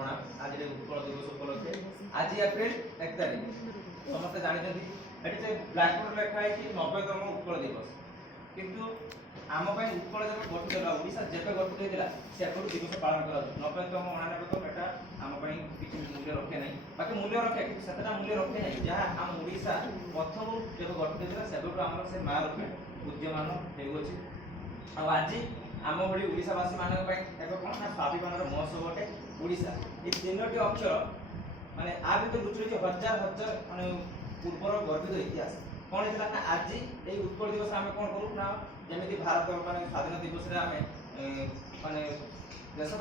प्रणाम। आज उत्कल दिवस उपलक्षे आज एप्रिल 1 तारिख समस्त जानते ये ब्लैकबोर्ड लिखा है 90तम उत्कल दिवस किंतु आम उत्कल जब गठित है ओडिशा जब गठित होता से दिवस पालन कर 90तम 99तम एटा आम किसी मूल्य रखे ना बाकी मूल्य रखे कि मूल्य रखे ना जहाँ आम ओडिशा प्रथम जब गठित होता से आम से माँ रूपे उद्यमान होगी आज आम भली ओडिशावासी मान एक कौन ना स्वाभिमान महोत्सव अटे ओडिशा ये तीनोटी अक्षर माने आ भीतर लुचुड़ी हजार हजार माने पूर्वर गर्भित इतिहास कौन होता ना आज ये उत्कल दिवस आम कौन करूँ ना जमी भारत माने स्वाधीन दिवस माने देश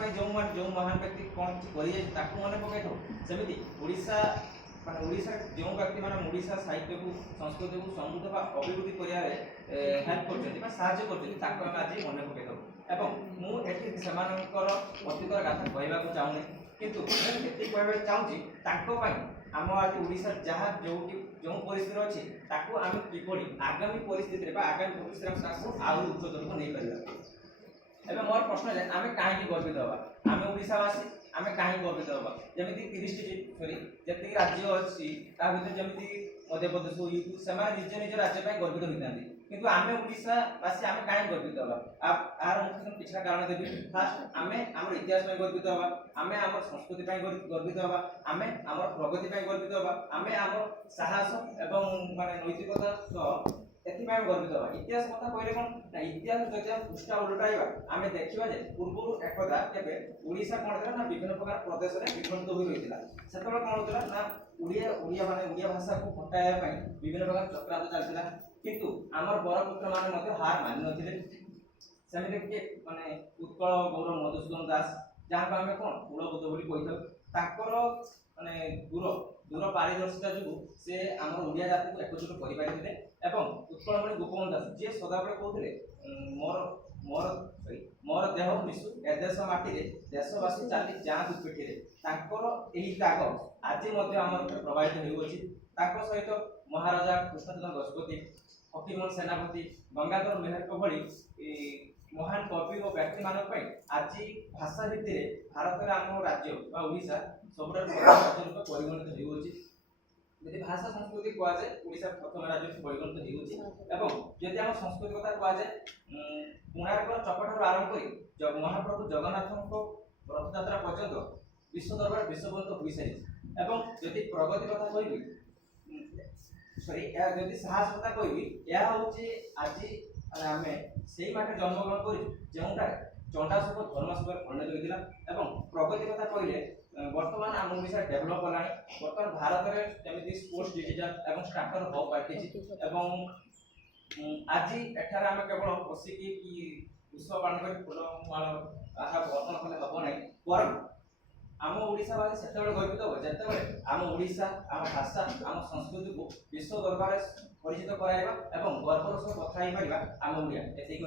जो महान व्यक्ति कौन किसी मन पकई था सेमती ओडिशा माने ओडिशा जो व्यक्ति माने ओडिशा साहित्य को संस्कृति को समृद्ध बा अभिवृद्धि करियारे हेल्प करछथि बा साहाय्य करछथि ताको हम आज मन पकई था एवं मु एठी सेमानकर अतीतर गाथा कहबा को चाहूनी किंतु एति कहबा चाहूची ताको पई आम आज ओडिशा जहाँ जो परिस्थिति अच्छी ताको आम किपरि आगामी परिस्थिति रे बा आगामी भविष्य आहुरी उच्चतर को नहीं करिया एबे मोर प्रश्न है आम कहीं गर्वित हवा आम ओडिशावासी आम कहीं गर्वित हवा जमी 30 सॉरी जति राज्य अच्छी ता भीतर जमी मध्य प्रदेश यूपी से निज निज राज्य गर्वित होता किंतु आम ओडिशावासी आम कहीं गर्वित हवा आर मुख्य किछटा कारण देबी फास्ट आम आम इतिहास गर्वित हवा आम आम संस्कृति गर्वित हवा आम आम प्रगति गर्वित हवा आम आम साहस एवं माने नैतिकता एथिपाई गर्वित हवा इतिहास कथा कहले कौन ना इतिहास जब पृष्ठा उल्टाइबा आम देखा जे पूर्व एकदा केबे ओडिशा कौन था ना विभिन्न प्रकार प्रदेश में विखंडित हो रही से कौन होता ना ओडिया माने ओडिया भाषा को हटाया विभिन्न प्रकार चक्रांत चलता किंतु आमर बरपुत्र माने हार मानि नथिले सेमिति के माने उत्कल गौरव मधुसूदन दास जहाँ को आम कौन कुलबुद्ध बोली कही ताकर माने दूर पारिदर्शिता जो से आम ओडिया जाति को एकजुट करें एवं उत्कल मणि गोपबंधु दास जी सदाबले कहते मोर मोर सॉरी मोर देह मिशु एदेश माटी देशवासी चली जातु पिठी यही त्याग आज आम प्रभावित हो सहित महाराजा कृष्णचंद्र गजपति फकीरमोहन सेनापति गंगाधर मेहर भली महान कवि और व्यक्ति मान आज भाषा भित्ति भारत में आम राज्य ओडिशा सब राज्य रूप परिगणित होगी यदि भाषा संस्कृति कहुए ओडिशा प्रथम राज्य परिगणित होगी आम संस्कृति कथा कहुए कोणार्क चपठार आरंभ कर महाप्रभु जगन्नाथ रथयात्रा पर्यंत विश्व दरबार विश्वबंत हो सारी जदि प्रगति कथा कहि सॉरी जदि साहस कथा कहि आज आम से माटे जन्मग्रहण कर जोटा चंडाशोक धर्मशोक परिणत होता प्रगति कथा कहले वर्तमान आम ओडिशा डेभलप होगा बर्तमान भारत में जमी स्पोर्ट्स डिजिटल और स्टार्टर हब पार्टी आज एठार आम केवल बसिकी उत्सव पालन कर फूल माल बर्तन कले हम ना पर आम ओडिशावासी से गर्वित हो जिते आम ओडिशा आम भाषा आम संस्कृति को विश्व दरबार परिचित कराइबा गर्वर सह कथा आम ओडिया एतिक